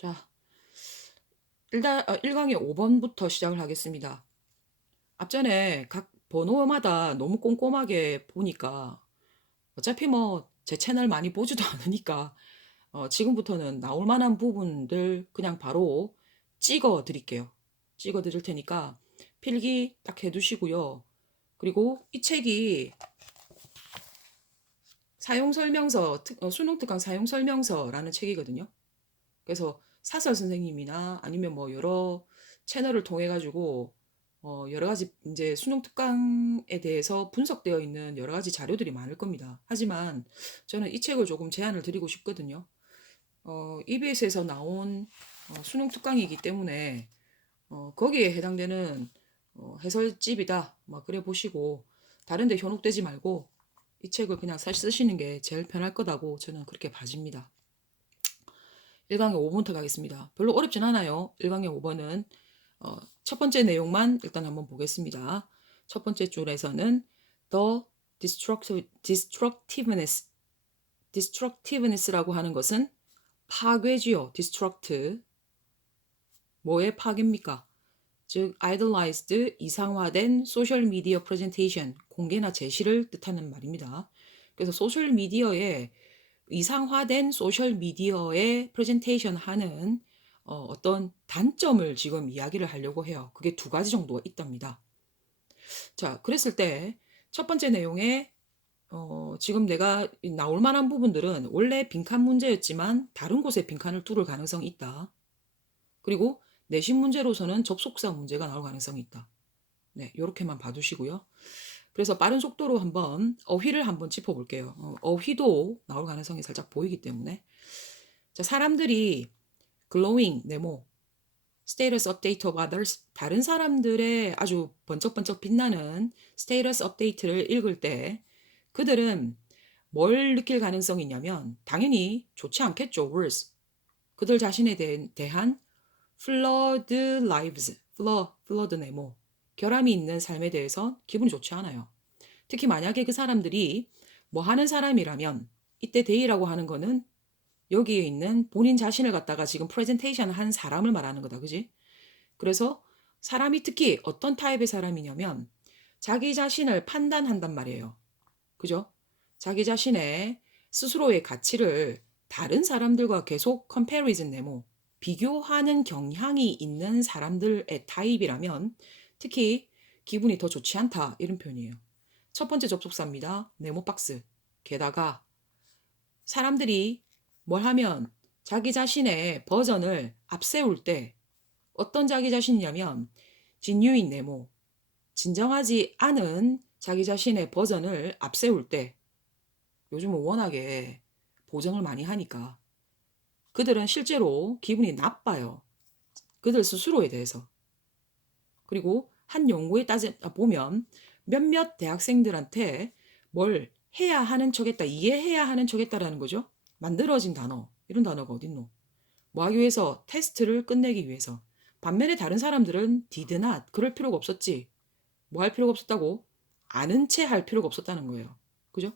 자, 일단 1강의 5번부터 시작을 하겠습니다. 앞전에 각 번호마다 너무 꼼꼼하게 보니까 어차피 뭐 제 채널 많이 보지도 않으니까 지금부터는 나올 만한 부분들 그냥 바로 찍어 드릴게요. 찍어 드릴 테니까 필기 딱 해두시고요. 그리고 이 책이 사용설명서, 수능특강 사용설명서라는 책이거든요. 그래서 사설 선생님이나 아니면 뭐 여러 채널을 통해 가지고 여러 가지 이제 수능 특강에 대해서 분석되어 있는 여러 가지 자료들이 많을 겁니다. 하지만 저는 이 책을 조금 제안을 드리고 싶거든요. EBS에서 나온 수능 특강이기 때문에 거기에 해당되는 해설집이다. 막 그래 보시고 다른 데 현혹되지 말고 이 책을 그냥 쓰시는 게 제일 편할 거다고 저는 그렇게 봐집니다. 1강의 5번부터 가겠습니다. 별로 어렵진 않아요. 1강의 5번은 첫 번째 내용만 일단 한번 보겠습니다. 첫 번째 줄에서는 the destructiveness라고 하는 것은 파괴지요. destruct. 뭐의 파괴입니까? 즉 idolized, 이상화된 소셜 미디어 프레젠테이션, 공개나 제시를 뜻하는 말입니다. 그래서 소셜 미디어에 이상화된 소셜 미디어에 프레젠테이션 하는 어떤 단점을 지금 이야기를 하려고 해요. 그게 두 가지 정도가 있답니다. 자, 그랬을 때 첫 번째 내용에 지금 내가 나올 만한 부분들은 원래 빈칸 문제였지만 다른 곳에 빈칸을 뚫을 가능성이 있다. 그리고 내신 문제로서는 접속사 문제가 나올 가능성이 있다. 네, 이렇게만 봐두시고요. 그래서 빠른 속도로 한번 어휘를 한번 짚어볼게요. 어휘도 나올 가능성이 살짝 보이기 때문에 자, 사람들이 glowing 네모, status update of others 다른 사람들의 아주 번쩍번쩍 빛나는 status update를 읽을 때 그들은 뭘 느낄 가능성이 있냐면 당연히 좋지 않겠죠. worse. 그들 자신에 대한 flawed lives, flawed 네모, 결함이 있는 삶에 대해서 기분이 좋지 않아요. 특히 만약에 그 사람들이 뭐 하는 사람이라면 이때 데이라고 하는 거는 여기에 있는 본인 자신을 갖다가 지금 프레젠테이션 한 사람을 말하는 거다. 그지? 그래서 사람이 특히 어떤 타입의 사람이냐면 자기 자신을 판단한단 말이에요. 그죠? 자기 자신의 스스로의 가치를 다른 사람들과 계속 comparison 네모 비교하는 경향이 있는 사람들의 타입이라면 특히 기분이 더 좋지 않다 이런 표현이에요. 첫 번째 접속사입니다. 네모 박스. 게다가 사람들이 뭘 하면 자기 자신의 버전을 앞세울 때 어떤 자기 자신이냐면 진유인 네모, 진정하지 않은 자기 자신의 버전을 앞세울 때 요즘은 워낙에 보정을 많이 하니까 그들은 실제로 기분이 나빠요. 그들 스스로에 대해서. 그리고 한 연구에 보면 몇몇 대학생들한테 뭘 해야 하는 척했다, 이해해야 하는 척했다라는 거죠. 만들어진 단어, 이런 단어가 어딨노? 뭐 하기 위해서 테스트를 끝내기 위해서. 반면에 다른 사람들은 did not, 그럴 필요가 없었지. 뭐 할 필요가 없었다고? 아는 채 할 필요가 없었다는 거예요. 그죠?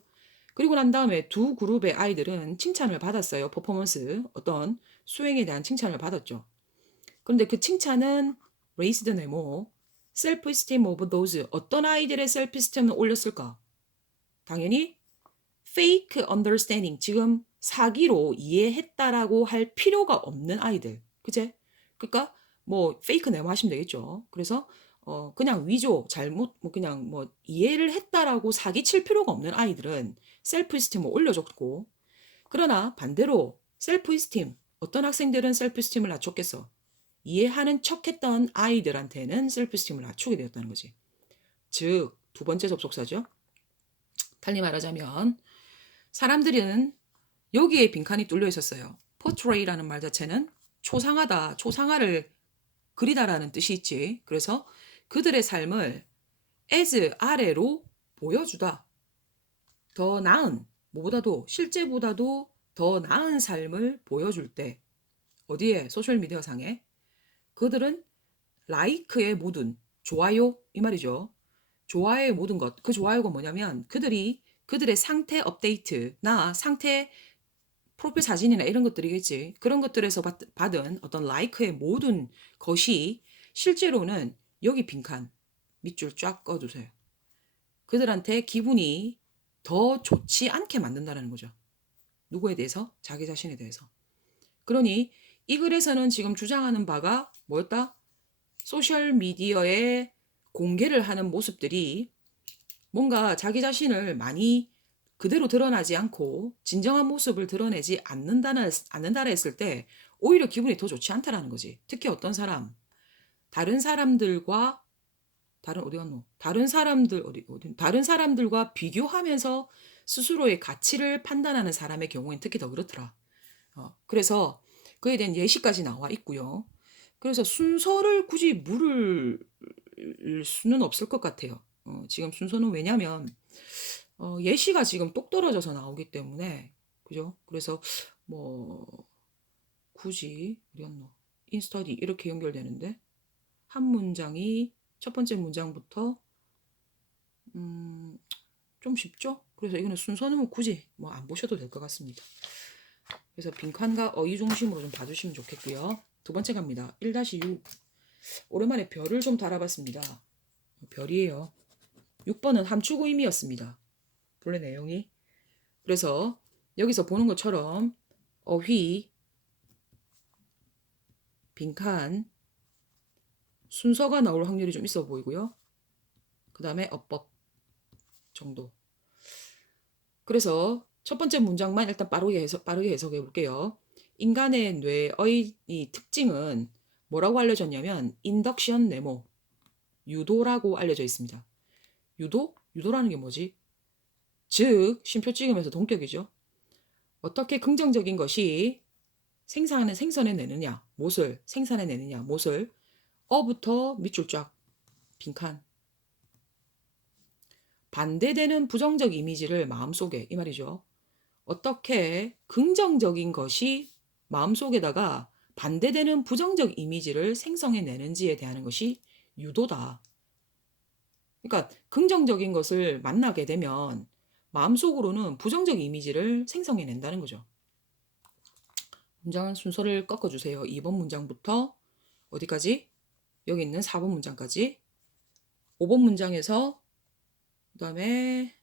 그리고 난 다음에 두 그룹의 아이들은 칭찬을 받았어요. 퍼포먼스, 어떤 수행에 대한 칭찬을 받았죠. 그런데 그 칭찬은 raised 네모, self-esteem of those, 어떤 아이들의 self-esteem을 올렸을까? 당연히 fake understanding, 지금 사기로 이해했다라고 할 필요가 없는 아이들. 그제? 그러니까 뭐 fake 네모 하시면 되겠죠. 그래서 그냥 위조, 잘못, 뭐 그냥 뭐 이해를 했다라고 사기칠 필요가 없는 아이들은 셀프 이스템을 올려줬고, 그러나 반대로 셀프 이스템, 어떤 학생들은 셀프 이스템을 낮췄겠어. 이해하는 척했던 아이들한테는 셀프 이스템을 낮추게 되었다는 거지. 즉, 두 번째 접속사죠. 달리 말하자면 사람들은 여기에 빈칸이 뚫려 있었어요. portray라는 말 자체는 초상하다, 초상화를 그리다라는 뜻이 있지. 그래서 그들의 삶을 as 아래로 보여주다. 더 나은, 뭐보다도 실제보다도 더 나은 삶을 보여줄 때 어디에? 소셜미디어 상에 그들은 라이크의 모든 좋아요 이 말이죠. 좋아요의 모든 것. 그 좋아요가 뭐냐면 그들이 그들의 상태 업데이트나 상태 프로필 사진이나 이런 것들이겠지. 그런 것들에서 받은 어떤 라이크의 모든 것이 실제로는 여기 빈칸 밑줄 쫙 꺼두세요. 그들한테 기분이 더 좋지 않게 만든다는 거죠. 누구에 대해서? 자기 자신에 대해서. 그러니 이 글에서는 지금 주장하는 바가 뭐였다? 소셜미디어에 공개를 하는 모습들이 뭔가 자기 자신을 많이 그대로 드러나지 않고 진정한 모습을 드러내지 않는다라 했을 때 오히려 기분이 더 좋지 않다라는 거지. 특히 어떤 사람, 다른 사람들과 다른 사람들과 비교하면서 스스로의 가치를 판단하는 사람의 경우엔 특히 더 그렇더라. 그래서 그에 대한 예시까지 나와 있고요. 그래서 순서를 굳이 물을 수는 없을 것 같아요. 지금 순서는 왜냐면 예시가 지금 똑 떨어져서 나오기 때문에 그죠? 그래서 뭐 굳이 어디였노? 인스터디 이렇게 연결되는데 한 문장이 첫 번째 문장부터 좀 쉽죠? 그래서 이거는 순서는 뭐 굳이 뭐 안 보셔도 될 것 같습니다. 그래서 빈칸과 어휘 중심으로 좀 봐주시면 좋겠고요. 두 번째 갑니다. 1-6 오랜만에 별을 좀 달아봤습니다. 별이에요. 6번은 함축 의미였습니다. 본래 내용이. 그래서 여기서 보는 것처럼 어휘, 빈칸, 순서가 나올 확률이 좀 있어 보이고요. 그 다음에 어법 정도. 그래서 첫 번째 문장만 일단 빠르게 해석해 볼게요. 인간의 뇌의 이 특징은 뭐라고 알려졌냐면 인덕션 네모, 유도라고 알려져 있습니다. 유도? 유도라는 게 뭐지? 즉 쉼표 찍으면서 동격이죠. 어떻게 긍정적인 것이 생산해내느냐, 못을 생산해내느냐, 못을 어부터 밑줄 쫙 빈칸. 반대되는 부정적 이미지를 마음속에 이 말이죠. 어떻게 긍정적인 것이 마음속에다가 반대되는 부정적 이미지를 생성해내는지에 대한 것이 유도다. 그러니까 긍정적인 것을 만나게 되면 마음속으로는 부정적 이미지를 생성해낸다는 거죠. 문장 순서를 꺾어주세요. 2번 문장부터 어디까지? 여기 있는 4번 문장까지. 5번 문장에서 그 다음에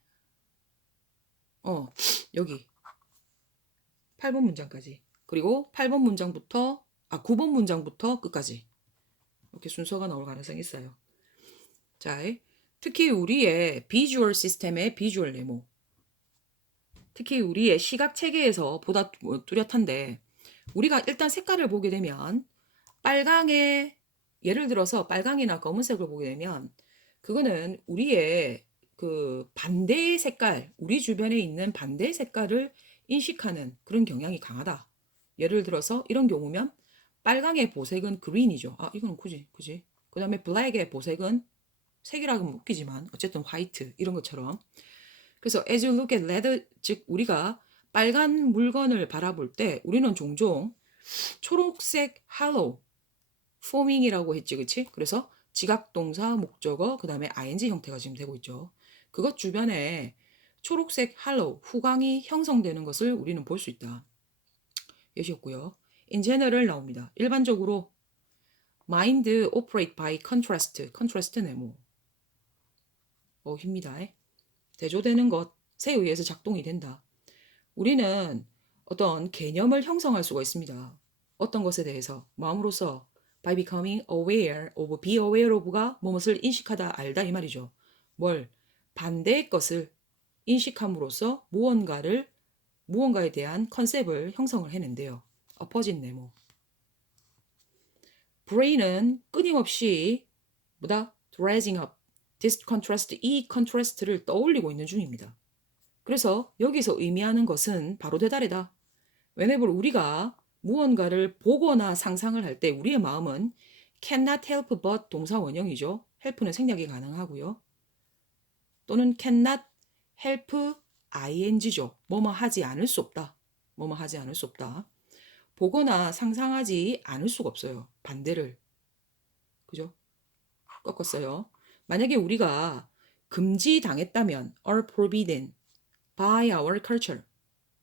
여기 8번 문장까지. 그리고 8번 문장부터 9번 문장부터 끝까지. 이렇게 순서가 나올 가능성이 있어요. 자, 특히 우리의 비주얼 시스템의 비주얼 네모. 특히 우리의 시각 체계에서 보다 뚜렷한데 우리가 일단 색깔을 보게 되면 빨강에 예를 들어서 빨강이나 검은색을 보게 되면 그거는 우리의 그 반대의 색깔, 우리 주변에 있는 반대의 색깔을 인식하는 그런 경향이 강하다. 예를 들어서 이런 경우면 빨강의 보색은 그린이죠. 이건 굳이. 그 다음에 블랙의 보색은 색이라고 하면 웃기지만 어쨌든 화이트 이런 것처럼. 그래서 as you look at leather, 즉 우리가 빨간 물건을 바라볼 때 우리는 종종 초록색 hollow, forming이라고 했지, 그치? 그래서 지각동사, 목적어, 그 다음에 ing 형태가 지금 되고 있죠. 그것 주변에 초록색 hollow, 후광이 형성되는 것을 우리는 볼 수 있다. 예시였고요. in general 나옵니다. 일반적으로 mind operate by contrast, contrast네 뭐. 힘니다. 대조되는 것에 의해서 작동이 된다. 우리는 어떤 개념을 형성할 수가 있습니다. 어떤 것에 대해서 마음으로써 by becoming aware of, be aware of가 무엇을 인식하다, 알다 이 말이죠. 뭘? 반대의 것을 인식함으로써 무언가에 대한 컨셉을 형성을 해낸대요. 엎어진 네모. brain은 끊임없이 dredging up, this contrast, 이 컨트라스트를 떠올리고 있는 중입니다. 그래서 여기서 의미하는 것은 바로 되다래다. whenever 우리가 무언가를 보거나 상상을 할 때 우리의 마음은 cannot help but 동사 원형이죠. help는 생략이 가능하고요. 또는 cannot help ing죠. 뭐뭐 하지 않을 수 없다. 뭐뭐 하지 않을 수 없다. 보거나 상상하지 않을 수가 없어요. 반대를. 그죠? 꺾었어요. 만약에 우리가 금지당했다면 or forbidden by our culture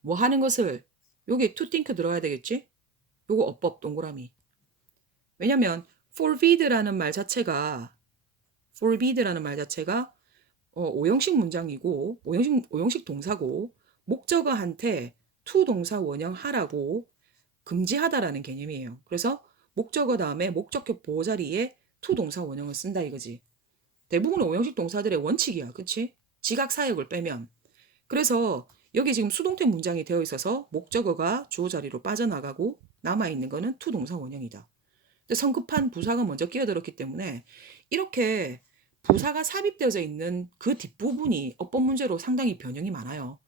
뭐 하는 것을 여기 to think 들어가야 되겠지? 요거 어법 동그라미. 왜냐면 forbid라는 말 자체가 오형식 문장이고 오형식 동사고 목적어한테 to 동사 원형 하라고 금지하다라는 개념이에요. 그래서 목적어 다음에 목적격 보호 자리에 to 동사 원형을 쓴다 이거지. 대부분 오형식 동사들의 원칙이야. 그치? 지각 사역을 빼면. 그래서 여기 지금 수동태 문장이 되어 있어서 목적어가 주어 자리로 빠져나가고 남아있는 거는 to 동사 원형이다. 근데 성급한 부사가 먼저 끼어들었기 때문에 이렇게 부사가 삽입되어져 있는 그 뒷부분이 어법 문제로 상당히 변형이 많아요.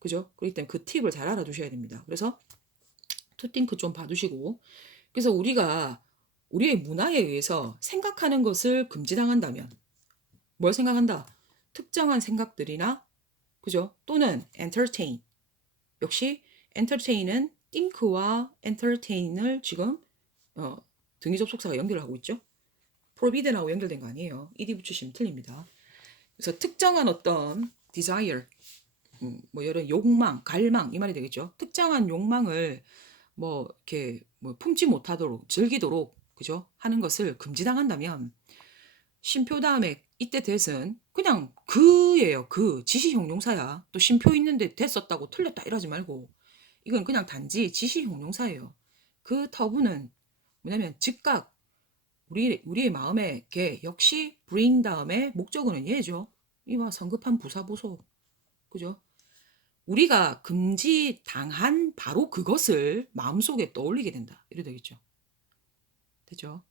그죠? 그렇기 때문에 그 팁을 잘 알아두셔야 됩니다. 그래서 to think 좀 봐두시고, 그래서 우리가 우리의 문화에 의해서 생각하는 것을 금지당한다면 뭘 생각한다? 특정한 생각들이나 그죠? 또는 entertain. 역시 entertain은 think와 entertain을 지금 등위 접속사가 연결을 하고 있죠. forbidden하고 연결된 거 아니에요. ed 붙이시면 틀립니다. 그래서 특정한 어떤 desire, 뭐 이런 욕망, 갈망 이 말이 되겠죠. 특정한 욕망을 뭐 이렇게 뭐 품지 못하도록 즐기도록 그죠? 하는 것을 금지당한다면 쉼표 다음에 이때 that은 그냥 그예요. 그 지시 형용사야. 또 쉼표 있는데 that 썼다고 틀렸다 이러지 말고 이건 그냥 단지 지시 형용사예요. 그 터부는 뭐냐면 즉각 우리의 마음에 개 역시 bring 다음에 목적어는 얘죠. 이와 성급한 부사 보소. 그죠? 우리가 금지당한 바로 그것을 마음속에 떠올리게 된다. 이래 되겠죠. 되죠?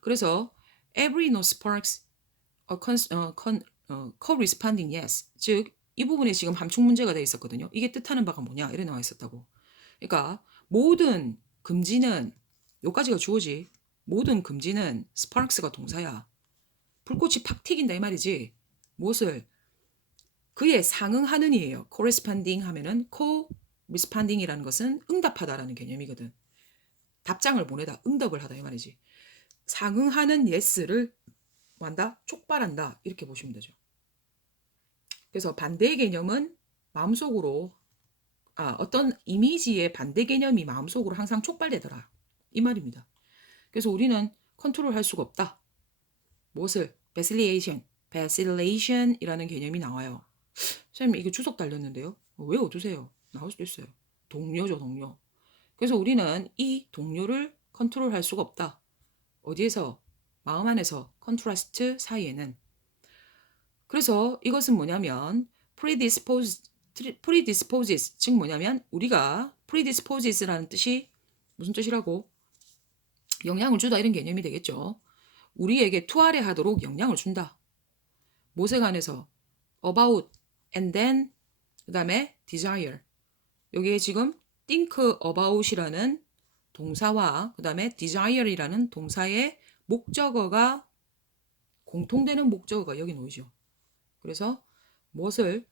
그래서 every no sparks corresponding yes. 즉, 이 부분에 지금 함축 문제가 되어 있었거든요. 이게 뜻하는 바가 뭐냐? 이래 나와 있었다고. 그러니까 모든 금지는 요까지가 주어지. 모든 금지는 sparks가 동사야. 불꽃이 팍 튀긴다 이 말이지. 무엇을? 그에 상응하는 이에요. corresponding 하면은 corresponding이라는 것은 응답하다라는 개념이거든. 답장을 보내다, 응답을 하다 이 말이지. 상응하는 yes를 뭐한다? 촉발한다 이렇게 보시면 되죠. 그래서 반대의 개념은 마음속으로 어떤 이미지의 반대 개념이 마음속으로 항상 촉발되더라 이 말입니다. 그래서 우리는 컨트롤할 수가 없다. 무엇을? vacillation이라는 개념이 나와요. 선생님 이게 주석 달렸는데요. 왜 어두세요? 나올 수도 있어요. 동료죠, 동료. 그래서 우리는 이 동료를 컨트롤할 수가 없다. 어디에서? 마음 안에서 컨트라스트 사이에는. 그래서 이것은 뭐냐면 predisposes 즉 뭐냐면 우리가 predisposes라는 뜻이 무슨 뜻이라고? 영향을 주다 이런 개념이 되겠죠. 우리에게 투하레하도록 영향을 준다. 무엇에 관해서? about and then 그 다음에 desire. 여기에 지금 think about이라는 동사와 그 다음에 desire이라는 동사의 목적어가 공통되는 목적어가 여기 놓이죠. 그래서 무엇을?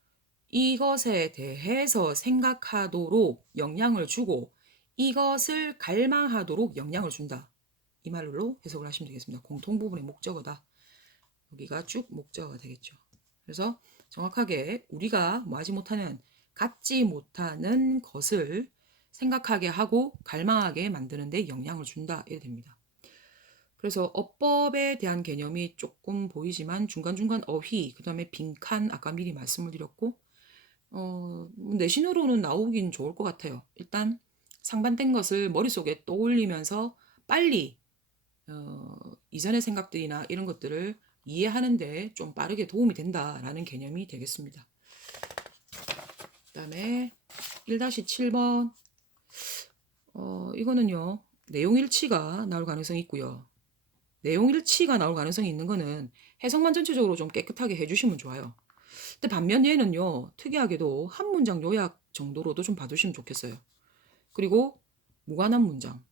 이것에 대해서 생각하도록 영향을 주고 이것을 갈망하도록 영향을 준다. 이 말로 해석을 하시면 되겠습니다. 공통 부분의 목적어다. 여기가 쭉 목적어가 되겠죠. 그래서 정확하게 우리가 뭐하지 못하는, 갖지 못하는 것을 생각하게 하고 갈망하게 만드는 데 영향을 준다. 이래 됩니다. 그래서 어법에 대한 개념이 조금 보이지만 중간중간 어휘, 그 다음에 빈칸 아까 미리 말씀을 드렸고 내신으로는 나오긴 좋을 것 같아요. 일단 상반된 것을 머릿속에 떠올리면서 빨리 이전의 생각들이나 이런 것들을 이해하는데 좀 빠르게 도움이 된다라는 개념이 되겠습니다. 그 다음에 1-7번 이거는요. 내용일치가 나올 가능성이 있고요. 내용일치가 나올 가능성이 있는 거는 해석만 전체적으로 좀 깨끗하게 해주시면 좋아요. 근데 반면 얘는요. 특이하게도 한 문장 요약 정도로도 좀 봐두시면 좋겠어요. 그리고 무관한 문장.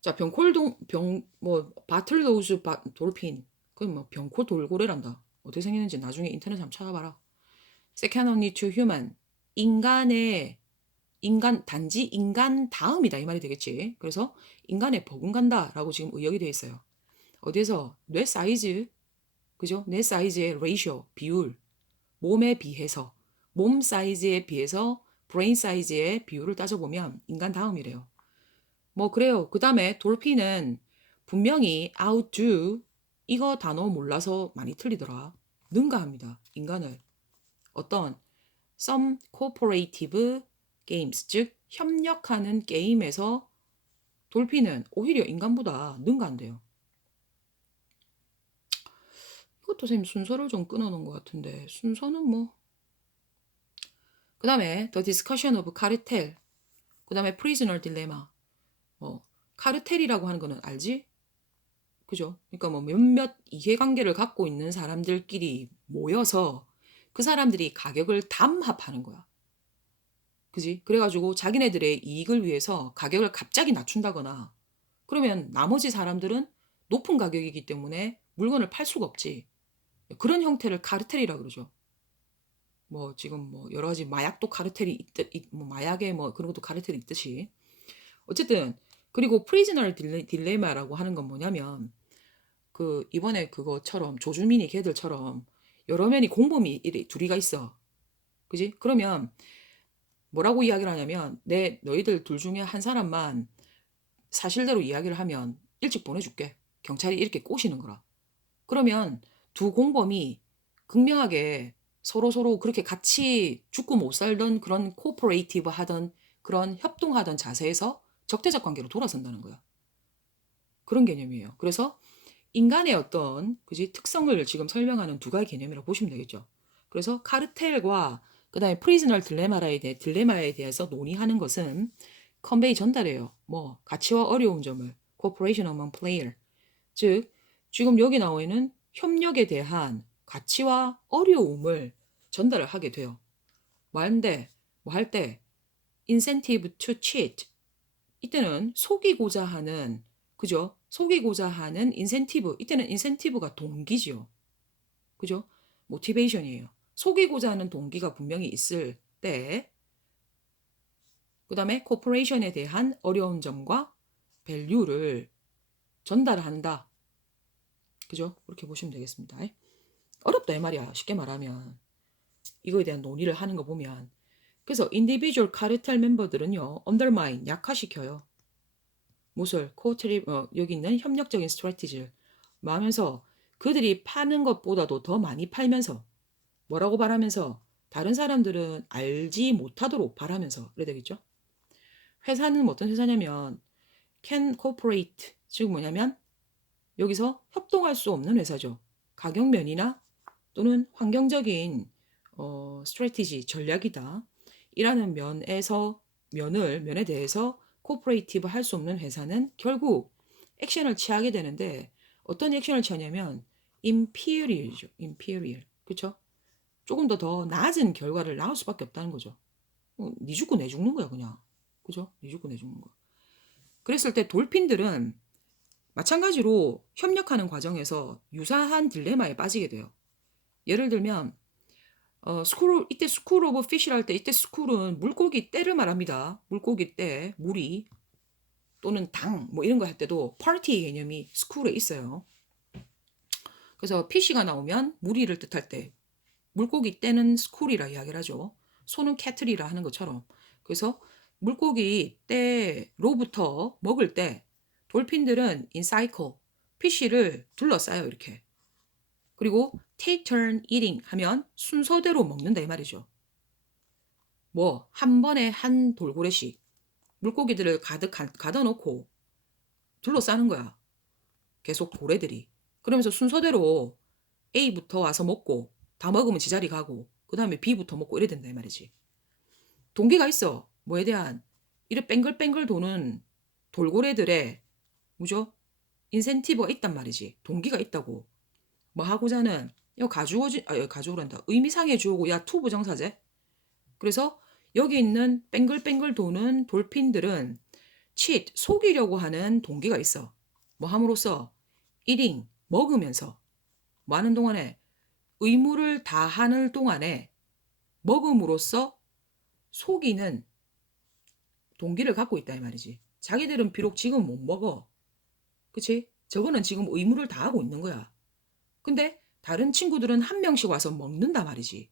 자, 바틀로우즈 돌핀. 그건 뭐 병코 돌고래란다. 어떻게 생겼는지 나중에 인터넷 한번 찾아봐라. Second only to human. 단지 인간 다음이다. 이 말이 되겠지. 그래서 인간에 버금간다. 라고 지금 의역이 되어 있어요. 어디에서? 뇌 사이즈. 그죠? 내 사이즈의 ratio, 비율, 몸에 비해서, 몸 사이즈에 비해서 브레인 사이즈의 비율을 따져보면 인간 다음이래요. 뭐 그래요. 그 다음에 돌핀은 분명히 outdo 이거 단어 몰라서 많이 틀리더라. 능가합니다. 인간을. 어떤 some cooperative games, 즉 협력하는 게임에서 돌핀은 오히려 인간보다 능가한대요. 이것도 선생님 순서를 좀 끊어놓은 것 같은데 순서는 뭐. 그 다음에 The Discussion of Cartel, 그 다음에 Prisoner Dilemma. 카르텔이라고 하는 거는 알지? 그죠? 그러니까 뭐 몇몇 이해관계를 갖고 있는 사람들끼리 모여서 그 사람들이 가격을 담합하는 거야. 그지? 그래가지고 자기네들의 이익을 위해서 가격을 갑자기 낮춘다거나 그러면 나머지 사람들은 높은 가격이기 때문에 물건을 팔 수가 없지. 그런 형태를 카르텔이라 그러죠. 뭐 지금 뭐 여러 가지 마약도 카르텔이 뭐 마약에 뭐 그런 것도 카르텔이 있듯이. 어쨌든 그리고 프리즈널 딜레마라고 하는 건 뭐냐면 그 이번에 그거처럼 조주민이 걔들처럼 여러 명이 공범이 둘이가 있어. 그지? 그러면 뭐라고 이야기를 하냐면 너희들 둘 중에 한 사람만 사실대로 이야기를 하면 일찍 보내줄게. 경찰이 이렇게 꼬시는 거라. 그러면 두 공범이 극명하게 서로 그렇게 같이 죽고 못 살던 그런 코퍼레이티브 하던 그런 협동하던 자세에서 적대적 관계로 돌아선다는 거야. 그런 개념이에요. 그래서 인간의 어떤 그지 특성을 지금 설명하는 두 가지 개념이라고 보시면 되겠죠. 그래서 카르텔과 그다음에 프리즈널 딜레마에 대해서 논의하는 것은 컨베이 전달해요. 뭐 가치와 어려운 점을 cooperation among player, 즉 지금 여기 나와 있는 협력에 대한 가치와 어려움을 전달을 하게 돼요. 뭐 하는데 뭐 할 때 incentive to cheat, 이때는 속이고자 하는, 그죠? 속이고자 하는 인센티브, 이때는 인센티브가 동기지요. 그죠? 모티베이션이에요. 속이고자 하는 동기가 분명히 있을 때, 그 다음에 코퍼레이션에 대한 어려운 점과 밸류를 전달한다. 그죠? 그렇게 보시면 되겠습니다. 어렵다 이 말이야. 쉽게 말하면 이거에 대한 논의를 하는 거 보면. 그래서 인디비주얼 카르텔 멤버들은요, 언더마인, 약화시켜요. 무엇을 여기 있는 협력적인 스트래티지를 하면서 그들이 파는 것보다도 더 많이 팔면서 뭐라고 바라면서 다른 사람들은 알지 못하도록 바라면서 그래야 되겠죠. 회사는 어떤 회사냐면 can cooperate, 즉 뭐냐면 여기서 협동할 수 없는 회사죠. 가격 면이나 또는 환경적인 스트래티지 전략이다. 이라는 면에 대해서 코퍼레이티브 할 수 없는 회사는 결국 액션을 취하게 되는데 어떤 액션을 취하냐면 inferior이죠. inferior. 그렇죠? 조금 더 낮은 결과를 낳을 수밖에 없다는 거죠. 니 죽고 내 죽는 거야 그냥. 그죠? 니 죽고 내 죽는 거. 그랬을 때 돌핀들은 마찬가지로 협력하는 과정에서 유사한 딜레마에 빠지게 돼요. 예를 들면 이때 스쿨 오브 피쉬를 할 때 이때 스쿨은 물고기 떼를 말합니다. 물고기 떼, 무리 또는 당 뭐 이런 거 할 때도 파티 개념이 스쿨에 있어요. 그래서 피쉬가 나오면 무리를 뜻할 때 물고기 떼는 스쿨이라 이야기를 하죠. 소는 캐틀이라 하는 것처럼. 그래서 물고기 떼로부터 먹을 때 돌핀들은 in cycle 피쉬를 둘러싸요 이렇게. 그리고 take turn eating 하면 순서대로 먹는다 이 말이죠. 뭐 한 번에 한 돌고래씩 물고기들을 가득 가다 놓고 둘러싸는 거야. 계속 고래들이. 그러면서 순서대로 A부터 와서 먹고 다 먹으면 지자리 가고 그 다음에 B부터 먹고 이래야 된다 이 말이지. 동기가 있어. 뭐에 대한 이래 뺑글뺑글 도는 돌고래들의 뭐죠? 인센티브가 있단 말이지. 동기가 있다고. 뭐 하고자는 가주오란다. 의미상의 주어고 야 투부정사제. 그래서 여기 있는 뺑글뺑글 도는 돌핀들은 cheat, 속이려고 하는 동기가 있어. 뭐 함으로써 eating, 먹으면서 뭐 하는 동안에 의무를 다하는 동안에 먹음으로써 속이는 동기를 갖고 있다 이 말이지. 자기들은 비록 지금 못 먹어. 그치? 저거는 지금 의무를 다하고 있는 거야. 근데 다른 친구들은 한 명씩 와서 먹는다 말이지.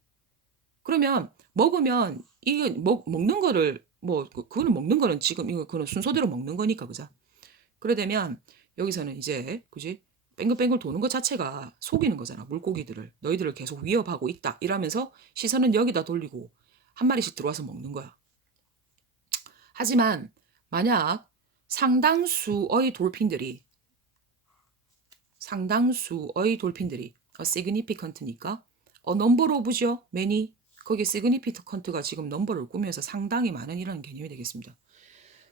그러면 먹으면 이게 먹는 거를 뭐 그거는 먹는 거는 지금 이거 그는 순서대로 먹는 거니까 그죠? 그래 되면 여기서는 이제 그지? 뱅글뱅글 도는 것 자체가 속이는 거잖아. 물고기들을 너희들을 계속 위협하고 있다 이러면서 시선은 여기다 돌리고 한 마리씩 들어와서 먹는 거야. 하지만 만약 상당수의 돌핀들이 significant니까 number of죠. many 거기 significant가 지금 넘버를 꾸며서 상당히 많은 이라는 개념이 되겠습니다.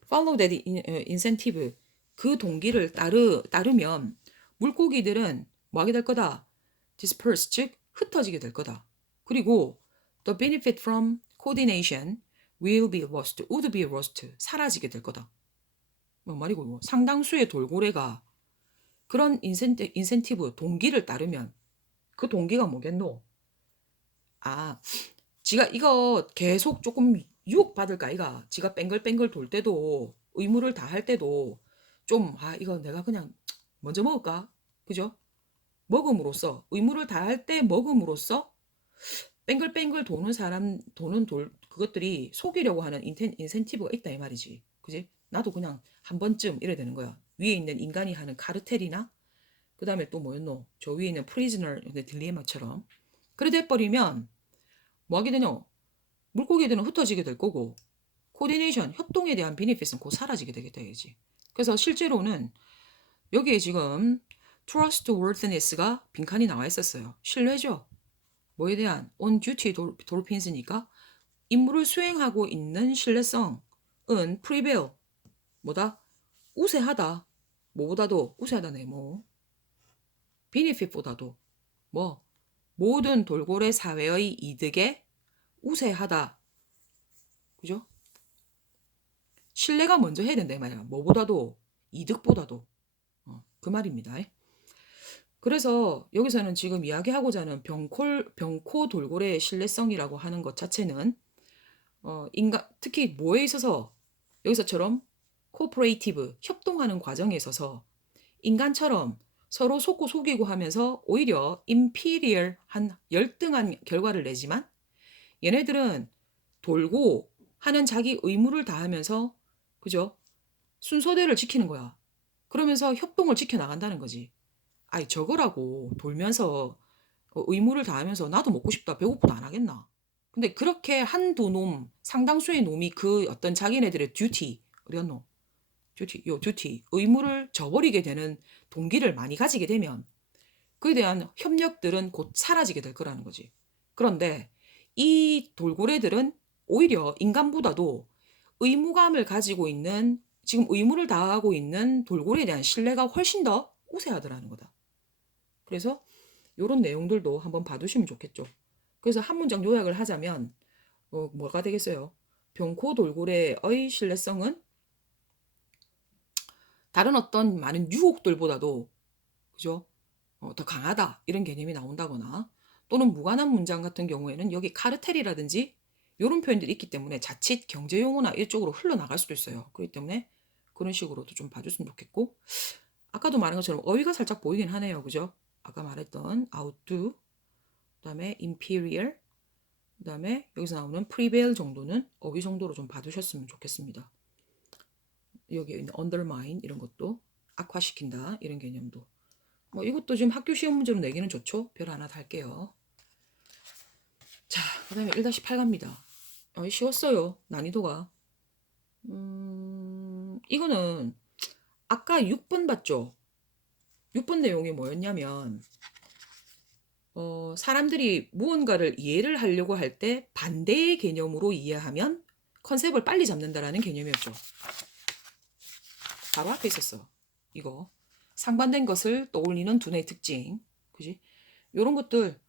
follow that incentive 그 동기를 따르면 물고기들은 뭐 하게 될 거다? disperse 즉 흩어지게 될 거다. 그리고 the benefit from coordination would be lost 사라지게 될 거다. 뭐 말이고 뭐 상당수의 돌고래가 그런 인센티브 동기를 따르면 그 동기가 뭐겠노? 아, 지가 이거 계속 조금 유혹받을까 이가 지가 뱅글뱅글 돌 때도 의무를 다 할 때도 좀 이거 내가 그냥 먼저 먹을까? 그죠? 먹음으로써 의무를 다 할 때 먹음으로써 뱅글뱅글 도는 그것들이 속이려고 하는 인센티브가 있다 이 말이지. 그지? 나도 그냥 한 번쯤 이래 되는 거야. 위에 있는 인간이 하는 카르텔이나 그 다음에 또 뭐였노? 저 위에 있는 프리즈너 딜레마처럼 그래 돼버리면 뭐 하게 되냐? 물고기들은 흩어지게 될 거고 코디네이션, 협동에 대한 베네핏은 곧 사라지게 되겠지. 그래서 실제로는 여기에 지금 trustworthiness가 빈칸이 나와 있었어요. 신뢰죠. 뭐에 대한 on duty dolphins니까 임무를 수행하고 있는 신뢰성은 prevail 뭐다? 우세하다. 뭐보다도 우세하다네 뭐. benefit보다도 뭐 모든 돌고래 사회의 이득에 우세하다. 그죠? 신뢰가 먼저 해야 된다 이 말이야. 뭐보다도 이득보다도 그 말입니다. 그래서 여기서는 지금 이야기하고자 하는 병코 돌고래의 신뢰성이라고 하는 것 자체는 인간 특히 뭐에 있어서 여기서처럼 코퍼레이티브 협동하는 과정에 있어서 인간처럼 서로 속고 속이고 하면서 오히려 임피리얼한 열등한 결과를 내지만 얘네들은 돌고 하는 자기 의무를 다하면서 그죠? 순서대를 지키는 거야. 그러면서 협동을 지켜나간다는 거지. 아이 저거라고 돌면서 의무를 다하면서 나도 먹고 싶다 배고프다 안 하겠나. 근데 그렇게 한두 놈 상당수의 놈이 그 어떤 자기네들의 듀티 어디였노? 듀티 의무를 저버리게 되는 동기를 많이 가지게 되면 그에 대한 협력들은 곧 사라지게 될 거라는 거지. 그런데 이 돌고래들은 오히려 인간보다도 의무감을 가지고 있는 지금 의무를 다하고 있는 돌고래에 대한 신뢰가 훨씬 더 우세하더라는 거다. 그래서 이런 내용들도 한번 봐두시면 좋겠죠. 그래서 한 문장 요약을 하자면 뭐가 되겠어요? 병코 돌고래의 신뢰성은 다른 어떤 많은 유혹들보다도 그죠? 더 강하다 이런 개념이 나온다거나 또는 무관한 문장 같은 경우에는 여기 카르텔이라든지 이런 표현들이 있기 때문에 자칫 경제용어나 이쪽으로 흘러나갈 수도 있어요. 그렇기 때문에 그런 식으로도 좀 봐줬으면 좋겠고 아까도 말한 것처럼 어휘가 살짝 보이긴 하네요. 그죠? 아까 말했던 outdo 그 다음에 imperial 그 다음에 여기서 나오는 prevail 정도는 어휘 정도로 좀 봐두셨으면 좋겠습니다. 여기 있는 undermine 이런 것도 악화시킨다 이런 개념도 뭐 이것도 지금 학교 시험 문제로 내기는 좋죠. 별 하나 달게요. 자, 그 다음에 1-8 갑니다. 쉬웠어요. 난이도가. 이거는 아까 6번 봤죠? 6번 내용이 뭐였냐면 사람들이 무언가를 이해를 하려고 할 때 반대의 개념으로 이해하면 컨셉을 빨리 잡는다라는 개념이었죠. 바로 앞에 있었어. 이거. 상반된 것을 떠올리는 두뇌 특징. 그지? 요런 것들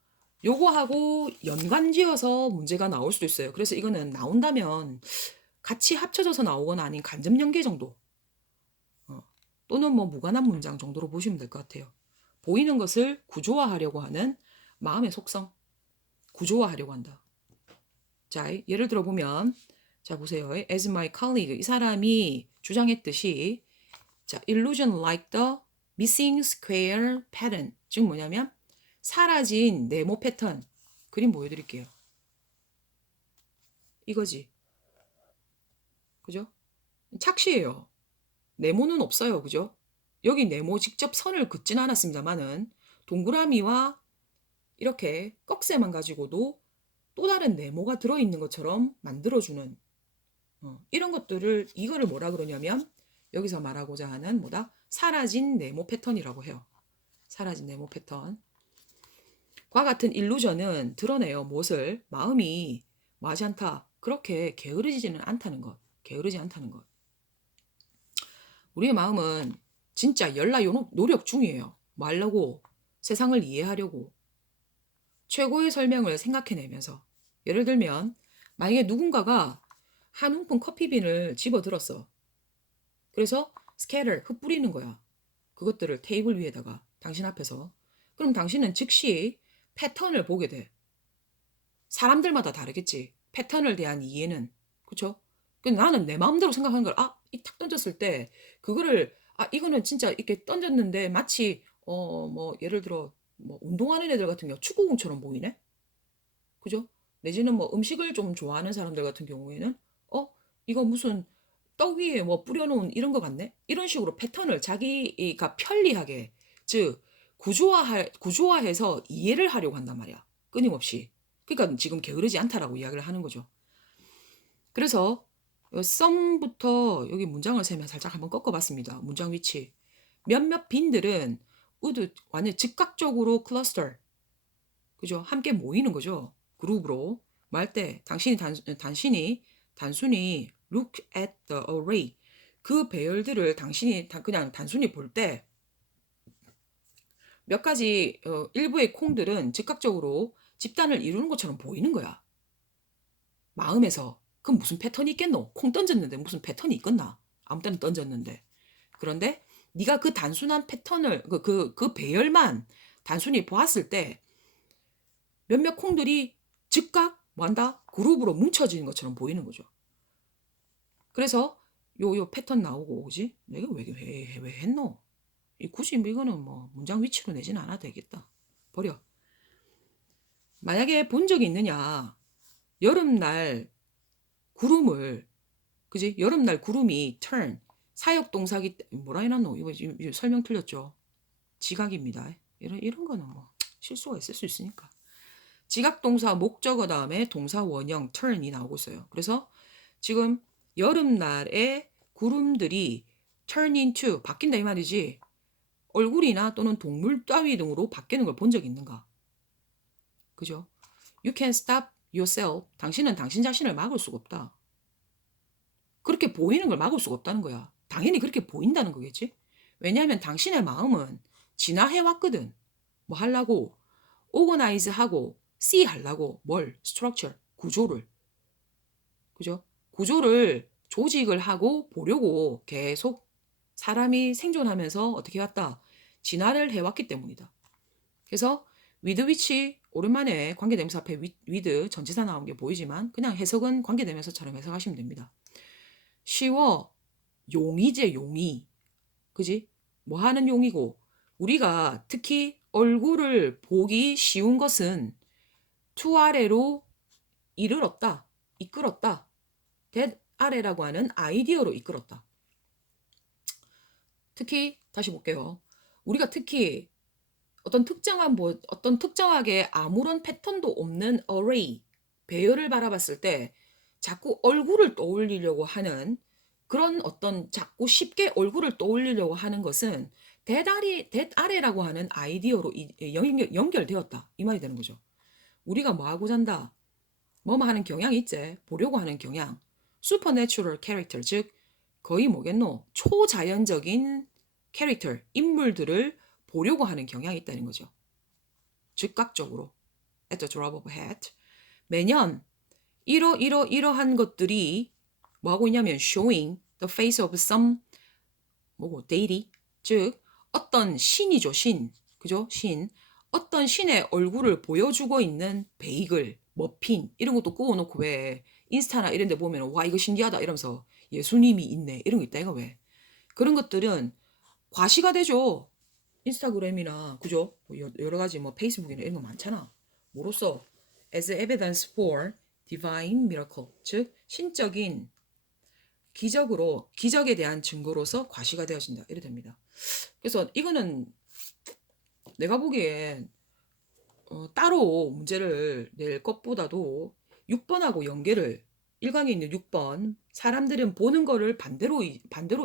요거하고 연관지어서 문제가 나올 수도 있어요. 그래서 이거는 나온다면 같이 합쳐져서 나오거나 아닌 간접 연계 정도 또는 뭐 무관한 문장 정도로 보시면 될 것 같아요. 보이는 것을 구조화하려고 하는 마음의 속성. 구조화하려고 한다. 자, 예를 들어보면 자 보세요. As my colleague 이 사람이 주장했듯이 자, illusion like the missing square pattern 즉 뭐냐면 사라진 네모 패턴. 그림 보여드릴게요. 이거지. 그죠? 착시예요. 네모는 없어요. 그죠? 여기 네모 직접 선을 긋진 않았습니다만은 동그라미와 이렇게 꺽쇠만 가지고도 또 다른 네모가 들어있는 것처럼 만들어주는 이런 것들을 이거를 뭐라 그러냐면 여기서 말하고자 하는 뭐다? 사라진 네모 패턴이라고 해요. 사라진 네모 패턴. 과 같은 일루전은 드러내요. 무엇을? 마음이 마지 않다. 그렇게 게으르지는 않다는 것. 게으르지 않다는 것. 우리의 마음은 진짜 열라 노력 중이에요. 뭐 하려고? 세상을 이해하려고. 최고의 설명을 생각해내면서. 예를 들면 만약에 누군가가 한 움큼 커피빈을 집어들었어. 그래서 스캐터, 흩뿌리는 거야. 그것들을 테이블 위에다가 당신 앞에서. 그럼 당신은 즉시 패턴을 보게 돼. 사람들마다 다르겠지. 패턴을 대한 이해는. 그쵸? 나는 내 마음대로 생각하는 걸, 이 탁 던졌을 때, 그거를, 이거는 진짜 이렇게 던졌는데 마치, 뭐, 예를 들어, 뭐, 운동하는 애들 같은 경우 축구공처럼 보이네? 그죠? 내지는 뭐 음식을 좀 좋아하는 사람들 같은 경우에는, 이거 무슨 떡 위에 뭐 뿌려놓은 이런 거 같네? 이런 식으로 패턴을 자기가 편리하게, 즉, 구조화해서 이해를 하려고 한단 말이야. 끊임없이. 그러니까 지금 게으르지 않다라고 이야기를 하는 거죠. 그래서 썸부터 여기 문장을 세면 살짝 한번 꺾어봤습니다. 문장 위치. 몇몇 빈들은 완전 즉각적으로 클러스터, 그죠? 함께 모이는 거죠. 그룹으로. 말 때 당신이 단순히 look at the array, 그 배열들을 당신이 그냥 단순히 볼 때 몇 가지 일부의 콩들은 즉각적으로 집단을 이루는 것처럼 보이는 거야. 마음에서. 그럼 무슨 패턴이 있겠노? 콩 던졌는데 무슨 패턴이 있겠나? 아무 때나 던졌는데. 그런데 네가 그 단순한 패턴을 그 배열만 단순히 보았을 때 몇몇 콩들이 즉각 뭐한다? 그룹으로 뭉쳐지는 것처럼 보이는 거죠. 그래서 요 패턴 나오고, 그지? 내가 왜 했노? 굳이 이거는 뭐 문장 위치로 내지는 않아도 되겠다. 버려. 만약에 본 적이 있느냐? 여름날 구름을, 그지? 여름날 구름이 turn, 사역동사기, 뭐라 해놨노? 이거 설명 틀렸죠? 지각입니다. 이런 거는 뭐 실수가 있을 수 있으니까. 지각동사 목적어 다음에 동사 원형 turn이 나오고 있어요. 그래서 지금 여름날에 구름들이 turn into, 바뀐다 이 말이지. 얼굴이나 또는 동물 따위 등으로 바뀌는 걸 본 적 있는가? 그죠? You can stop yourself. 당신은 당신 자신을 막을 수가 없다. 그렇게 보이는 걸 막을 수가 없다는 거야. 당연히 그렇게 보인다는 거겠지? 왜냐하면 당신의 마음은 진화해왔거든. 뭐 하려고? organize 하고 see 하려고 뭘? structure, 구조를. 그죠? 구조를 조직을 하고 보려고 계속 사람이 생존하면서 어떻게 왔다? 진화를 해왔기 때문이다. 그래서 with which, 오랜만에 관계대명사 앞에 with 전치사 나온 게 보이지만 그냥 해석은 관계대명사처럼 해석하시면 됩니다. 쉬워. 용이제, 용이. 그지? 뭐 하는 용이고, 우리가 특히 얼굴을 보기 쉬운 것은 to 아래로 이끌었다. that 아래라고 하는 아이디어로 이끌었다. 특히 다시 볼게요. 우리가 특히 어떤 특정하게 아무런 패턴도 없는 array, 배열을 바라봤을 때 자꾸 얼굴을 떠올리려고 하는 그런 어떤 자꾸 쉽게 얼굴을 떠올리려고 하는 것은 that 아래라고 하는 아이디어로 연결되었다. 이 말이 되는 거죠. 우리가 뭐 하고 잔다? 뭐뭐 하는 경향이 있지. 보려고 하는 경향. supernatural character, 즉 거의 뭐겠노? 초자연적인 캐릭터, 인물들을 보려고 하는 경향이 있다는 거죠. 즉각적으로. at the drop of a hat. 매년 이러한 것들이 뭐 하고 있냐면 showing the face of some 뭐고 deity, 즉 어떤 신이죠. 신. 그죠? 신. 어떤 신의 얼굴을 보여주고 있는 베이글, 머핀 이런 것도 구워놓고 왜 인스타나 이런 데 보면 와 이거 신기하다 이러면서 예수님이 있네 이런 거 있다 이거 왜. 그런 것들은 과시가 되죠. 인스타그램이나 그죠? 뭐 여러 가지 뭐 페이스북이나 이런 거 많잖아. 뭐로써 as evidence for divine miracle, 즉 신적인 기적으로 기적에 대한 증거로서 과시가 되어진다. 이래 됩니다. 그래서 이거는 내가 보기엔 따로 문제를 낼 것보다도 6번하고 연계를, 1강에 있는 6번 사람들은 보는 거를 반대로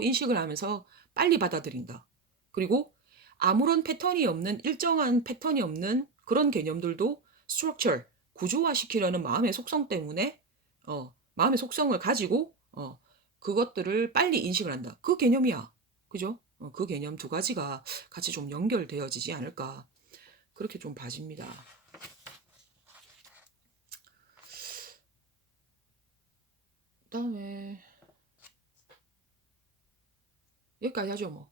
인식을 하면서 빨리 받아들인다. 그리고 아무런 패턴이 없는, 일정한 패턴이 없는 그런 개념들도 structure, 구조화시키려는 마음의 속성 때문에 마음의 속성을 가지고 그것들을 빨리 인식을 한다. 그 개념이야. 그죠? 그 개념 두 가지가 같이 좀 연결되어지지 않을까, 그렇게 좀 봐집니다. 그다음에 여기까지 하죠 뭐.